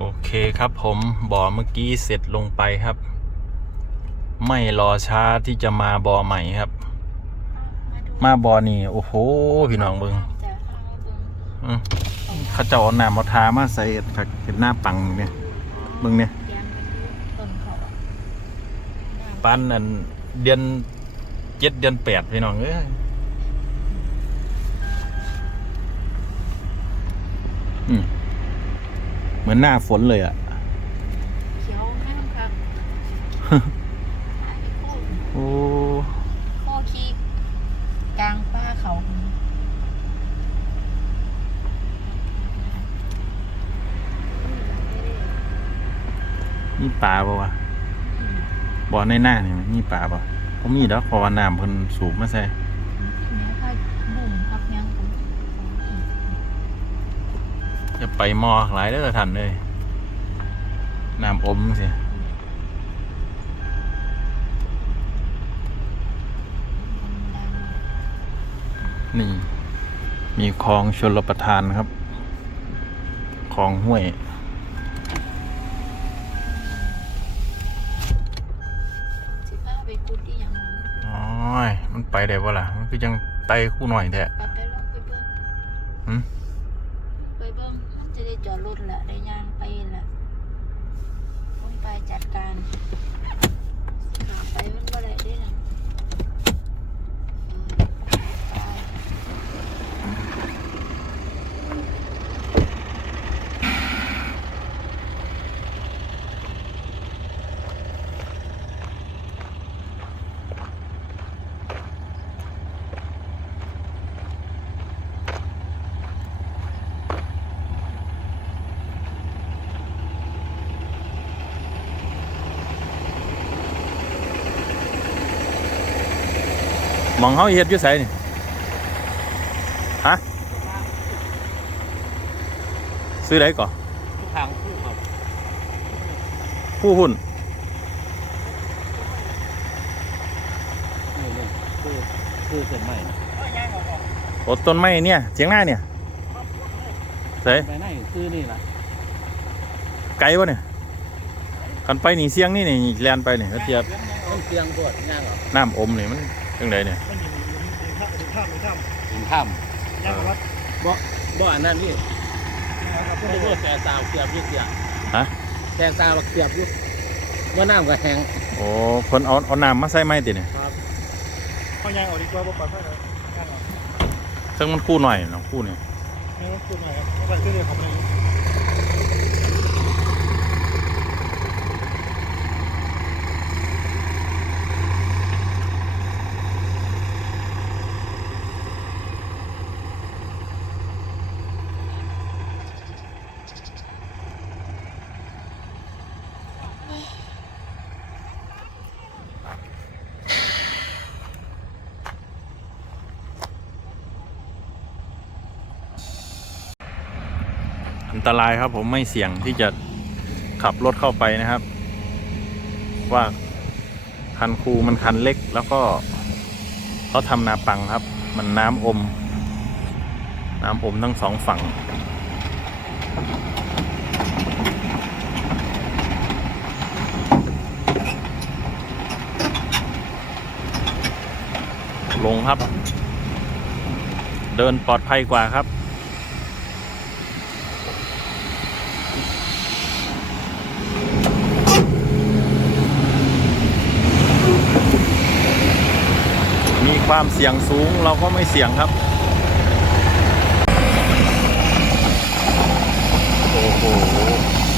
โอเคครับผมบ่อเมื่อกี้เสร็จลงไปครับ ไม่รอช้าที่จะมาบ่อใหม่ครับ มาบ่อนี่โอ้โหพี่น้องเบิงจะเอาเบิ่งอื้อเขาเจ้าเอาน้ำมาทามาใส่ถักเห็นหน้าปังเนี่ยเบิงเนี่ยเรียนไปดูต้นเขาอะปันอันเดือนเจ็ดเดือนแปดพี่น้องเอ้ยอืม เหมือนหน้าฝนเลยอะเขียวแม่งครับหายไปโคตรโอ้โคขี้กลางป้าเขามีปลาปะวะบ่อในหน้านี่มีปลาปะผมมีดอกเพราะว่าน้ำเพิ่นสูบมาใส่ จะไปมอหลายเด้อท่านเลยน้ำอมสิดังนี่ มีคลองชลประทานครับคลองห้วยสิพาไปกุดที่ยังอ๋อยมันไปได้ปะล่ะ มันคือยังไตคู่หน่อยแท้ เบิ่งมันจะได้จอดรถแหละได้ย่างไปแหละต้องไปจัดการหาไปมันก็ได้ด้นะเออไป ม องเขาเฮ็ดอยู่ไสนี่ฮะซื้อได้ก่อนทุกทางคู่ครับผู้หุ้นนี่นี่คือคือเส้นใหม่นะโอต้นไม้เนี่ยเสียงหน้าเนี่ยใส่ไปไหนคือนี่ล่ะไกลวะเนี่ยคันไปนี่เสียงนี่นี่แลนไปนี่ถ้าเทียบต้องเตียงปวดย่างเหรอน้ำอมนี่มัน จังไดเนี่ยมันอยู่ถึงข้ามถึงข้ามถึงข้ามถึงถ้ย่างวัดำบ่บ่อันนั้นนี่นะครับไม่รู้แต่ตาวเสียบอยุ่เสียฮะแต่ตาวเสียบอยุ่เมื่อน้ำก็แห้งโอ้คนเอาเอาน้ำมาใส่ไม้ติเนี่ยเขาย่างออกดีกว่าบ่ปลอดภัยเลยย่างออกซึ่งมันคู่หน่อยเนาะคู่นี่ย่างพูดหน่อยครับเพราะว่าขึ้นเรือข อันตรายครับ ผมไม่เสี่ยงที่จะขับรถเข้าไปนะครับ ว่าคันคูมันคันเล็กแล้วก็เขาทำนาปังครับ มันน้ำอม น้ำอมทั้งสองฝั่งลงครับ เดินปลอดภัยกว่าครับ มี ความเสี่ยงสูงเราก็ไม่เสี่ยงครับ โอ้โห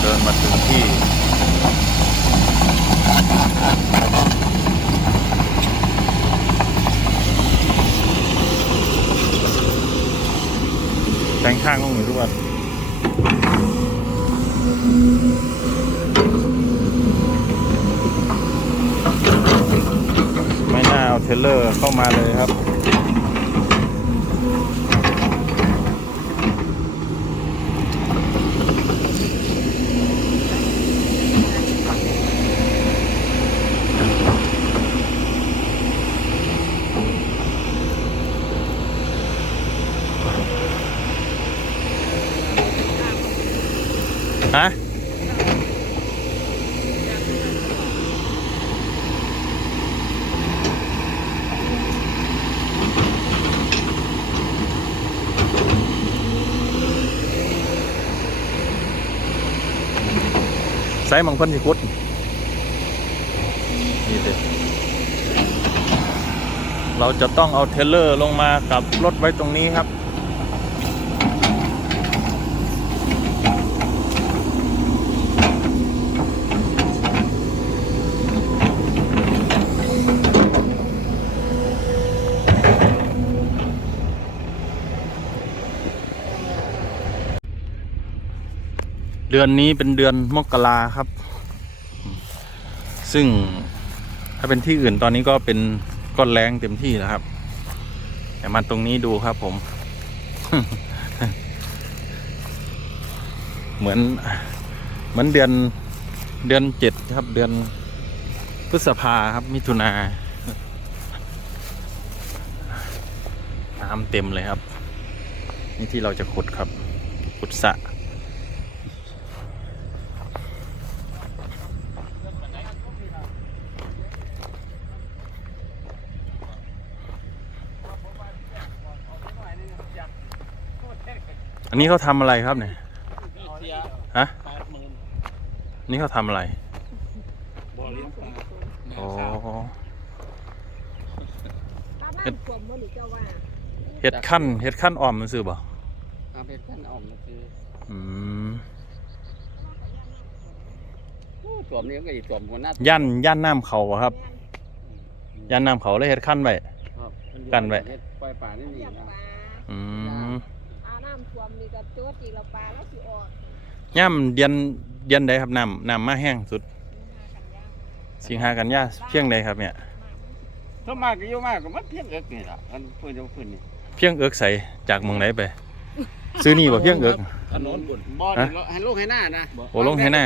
เดินมาถึงที่แทงข้างต้องหนูด้วยไม่น่า เทรลเลอร์เข้ามาเลยครับ ฮะ ไซส์มังคนสิคุดนี่เลยเราจะต้องเอาเทรลเลอร์ลงมากับรถไว้ตรงนี้ครับ ดือนนี้เป็นเดือนมกราครับ ซึ่งถ้าเป็นที่อื่นตอนนี้ก็เป็นก้อนแรงเต็มที่แล้วครับ แต่มาตรงนี้ดูครับผม เหมือนเหมือนเดือนเดือนเจ็ดครับ เดือนพฤษภาครับ มิถุนาน้ำเต็มเลยครับ นี่ที่เราจะขุดครับ ขุดสระ นนี้เขาทำอะไรครับเนี่ยเสียฮะแปดหมื่นนี่เขาทำอะไรบ่อเลี้ยงปลาโอ้เฮ็ดผมบ่หรือเจ้าว่าเห็ดขั้นเห็ดขั้นอ่อมมันซื้อบ่เอาเป็นกันอ่อมนะคืออืมโอ้ตัวนี้ก็อีกตัวมันน่าย่านย่านน้ำเขาอะครับย่านน้ำเขาเลยเห็ดขั้นไว้ครับกันไว้เฮ็ดปล่อยปลานี่นี่เลี้ยงนะปลาอืม อาน้ำท่วมนี่ก็โจดอีกแล้วปลาแล้วสิออกย่ามเดือนเดือนใดครับน้ำน้ำมาแห้งสุด สิงหากันยาเพียงใดครับเนี่ยถ้ามากก็อยู่มากก็มันเพียงเอิกนี่ล่ะอันเพิ่นจะเพิ่นนี่เพียงเอิกใสจากเมืองไหนไป ซื้อนี่บ่เพียงเอิก ถนนบ่อฮะนี่ให้ลูกให้หน้านะโอ้ลงให้หน้า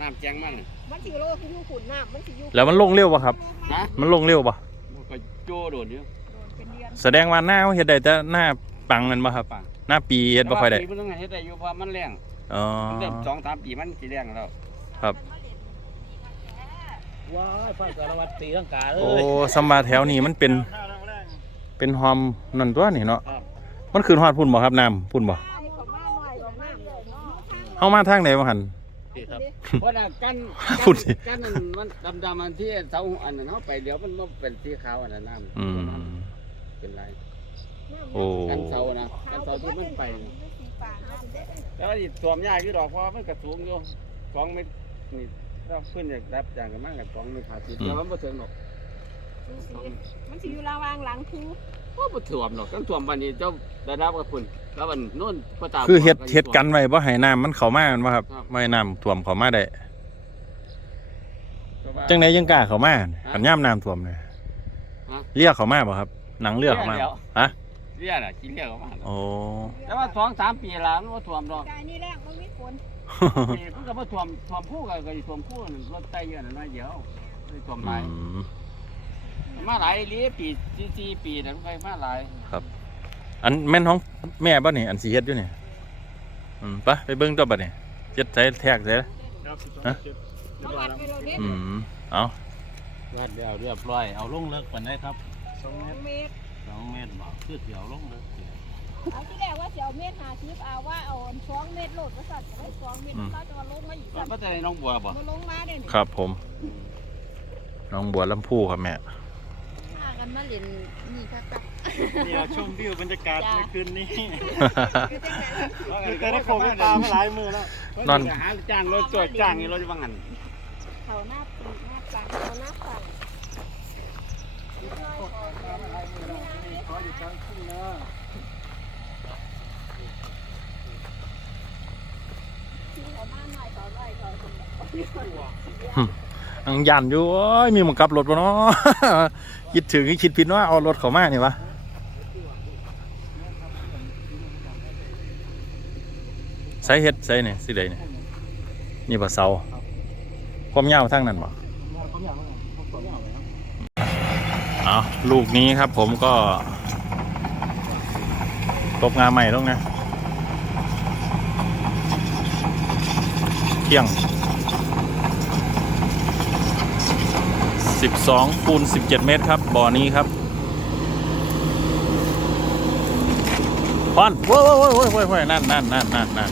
น้ำแจงมันน่ะมันสิโลคืออยู่ขุนน้ำมันสิอยู่แล้วมันลงเร็วป่ะครับ ฮะมันลงเร็วป่ะมันก็โจโดดอยู่โดนเป็นเดือนแสดงว่าหน้าเขาเฮ็ดได้แต่หน้าปังนั่นป่ะครับ ปัง หน้าปีเฮ็ดบ่ค่อยได้ แต่ว่าปีมันต้องเฮ็ดได้อยู่เพราะมันแรงอ๋อ มันเริ่มสองสามปีมันสิแรงแล้วครับ ว้ายฟ้าสารวัตรตีลังกาเลโอ้ยสมบาแถวนี้มันเป็นข้าวแรงเป็นหอมนั่นตัวนี่เนาะครับมันขึ้นฮอดพุ่นบ่ครับน้ำพุ่นบ่ไอ้ของมาหน่อยของน้ำเลยเนาะเฮามาทางไหนบ่หั่นครับเพราะน่ะกันพูดสิกันนั่นมันดำๆอันที่เสาอันนั้นเฮาไปเดี๋ยวมันบ่เป็นสีขาวอันนั้นน้ำอืม เป็นไร โอ้กันเสานะกันเสาที่มันไปนะปลาน้ำเด้อแต่ว่าสิสวมยากอยู่ดอกเพราะว่ามันก็สูงอยู่สองเมตรนี่ถ้าขึ้นจากรับอย่างกันมากกับสองเมตรห้าสิบแต่ว่ามันบ่ถึงหรอกดูสิมันสิอยู่ระหว่างหลังคูโอ้บ่ถ่วมหรอกกันถ่วมบัดนี้เจ้าได้รับกับพุ่นแล้วมันโน่นพ่อตาคือเฮ็ดเฮ็ดกันไว้บ่ให้น้ำมันเข้ามาแม่นบ่ครับครับบ่ให้น้ำท่วมเข้ามาได้แต่ว่าจังไดยังกล้าเข้ามาคันยามน้ำท่วมเลยฮะเรียกเข้ามาบ่ครับหนังเลือกเข้ามาเดี๋ยวฮะ เรียกน่ะกินเรียกออกมาโอ้ แต่ว่าสองสามปีหลังมันบ่ถ่วมดอกกายนี่แรกมันมีฝนปีมันก็บ่ถ่วมถ่วมผู้ก็ก็สิถ่วมผู้นั่นรถไตเยอะน่ะน้อยเดียวเลยถ่วมหอืลายมมาหลายอีหลีปีสี่สี่ปีนั่นไปมาหลายอันแม่นของแม่บ่นี่อันสิเฮ็ดอยู่นี่อืมไปไปเบิ่งตัวบัดนี่เจ็ดใส่แทกใส่ครับสิบสองฮะเจ็ดเรียเขาบร้อยวัดแล้วไปเราเด็ดอืมเอาวาดแล้วเรียบร้อยเอาลงเลิกปานใดครับสองเมตร เมตร2เมตรบ่คือเดี๋ยวลงเลิกเอาที่แรกว่าจะเอาเมตรห้าสิบเอาว่าเอาสองเมตรโหลดมาสั่นไว้สองเมตรเราจะมาลงมาอีกสั่นมันจะได้น้องบัวบ่มาลงมาได้นี่ครับผม น้องบัวลำพูครับแม่พากันมาเล่นนี่ค่ะกับนี่เราชมวิวบรรยากาศในคืนนี้คือจังได๋คือเคยได้โคกได้ปลามาหลายมือแล้วนอนหาจ้างรถจอดจ้างนี่รถจะว่างั้นเขาหน้าปีกหน้าจังเขาหน้าฝั่ง ขออยู่กลางทุ่งนา เขาบ้านหน่อยเขาไร่เขาคนแบบ อัง ยันอยู่โอ้ยมีหมันกลับรถปะเนาะคิดถึงคิดผิดว่าเอารถเขามานี่วะใส่เฮ็ดใส่เนี่ยสิใดเนี่ยนี่บ่เสาความยาวทั้งนั้นบ่เอากลูกนี้ครับผมก็ตบงานใหม่ลงนะเที่ยง 12คูณ17 เมตรครับ บ่อนี้ครับพอนโว้ยโว้ยโว้ยว้ยนั่นนั่นนั่นนั่นนั่น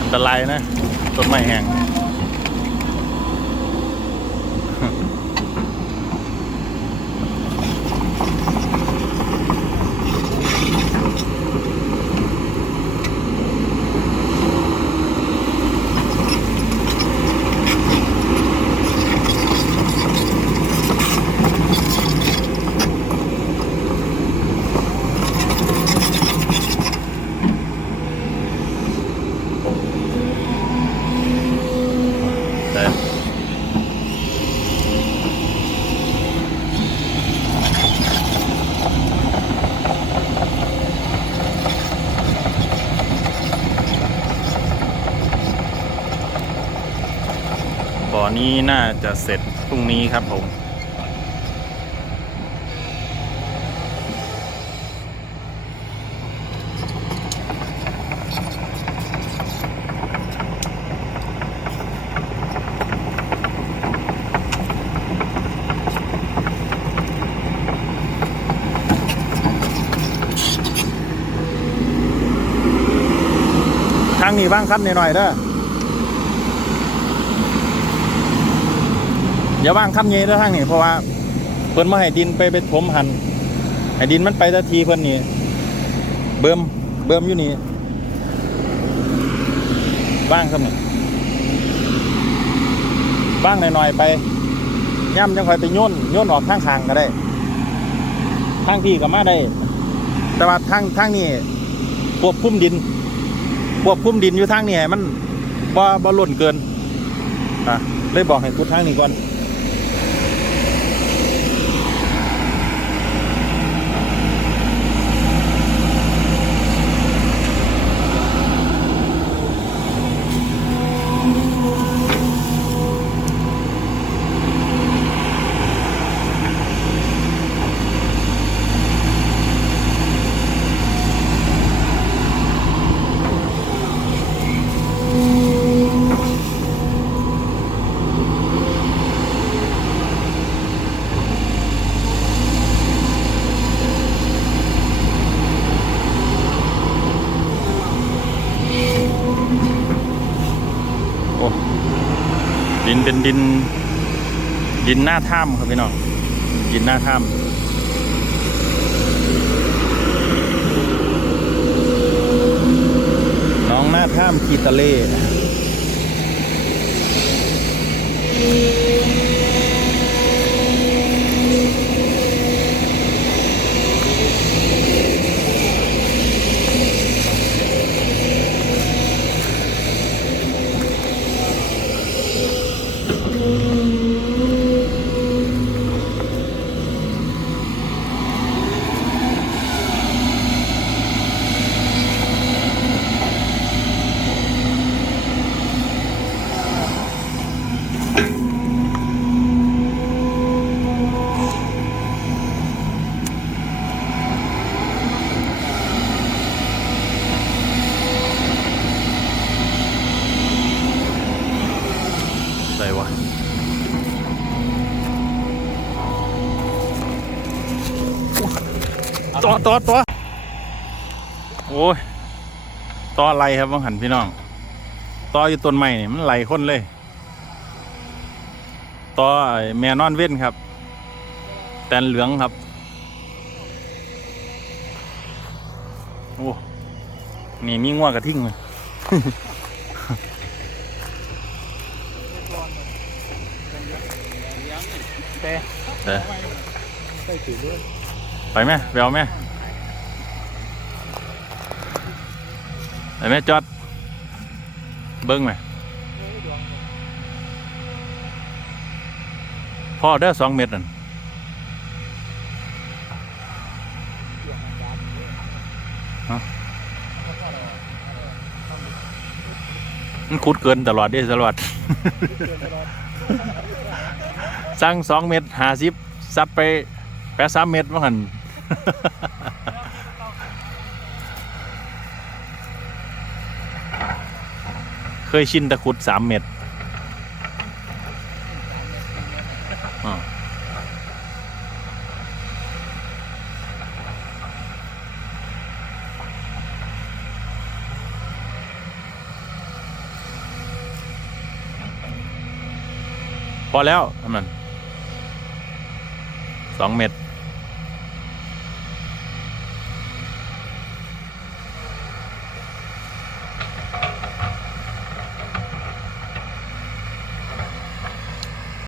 อันตรายนะ ต้นไม้แห้ง นี้น่าจะเสร็จพรุ่งนี้ครับผมทางนี้บ้างครับหน่อยๆเด้อ อย่าว่างคำเยเด้อทางนี้เพราะว่าเพิ่นมาให้ดินไปไปถมหันให้ดินมันไปตะทีเพิ่นนี่เบิ่มเบิ่มอยู่นี่ว่างครับนี่ว่างหน่อยๆไปย่ำจังค่อยไปย่นย่นออกทางข้างก็ได้ทางพี่ก็มาได้ แต่ว่าทางทางนี้ควบคุมดินควบคุมดินอยู่ทางนี้ให้มันบ่บ่ล่นเกินอะเลยบอกให้กูทางนี้ก่อน เป็นดิน ดินหน้าถ้ำครับพี่น้องดินหน้าถ้ำน้องหน้าถ้ำกีตาเล่ ต่อต่อต่อโอ้ยต่ออะไรครับบังหันพี่น้องต่ออยู่ต้นไม้นี่มันไหลคนเลยต่อแม่นอนเว้นครับ แตนเหลืองครับ โอ้นี่มีง่วงกระทิ่งเลยแต่เออใส่ถือด้วยไปไหมไปเอาไหม ไปไหมจอด เบิ้งไหมพ่อเด้อสองเม็ดนั่นฮะมันขุดเกินตลอดเด้ตลอดสั่งสองเม็ดหาสิบซับไปแปดสามเม็ดว่าหัน คยชินตะขุดสามเม็ดพอแล้วอันนั้นสองเม็ด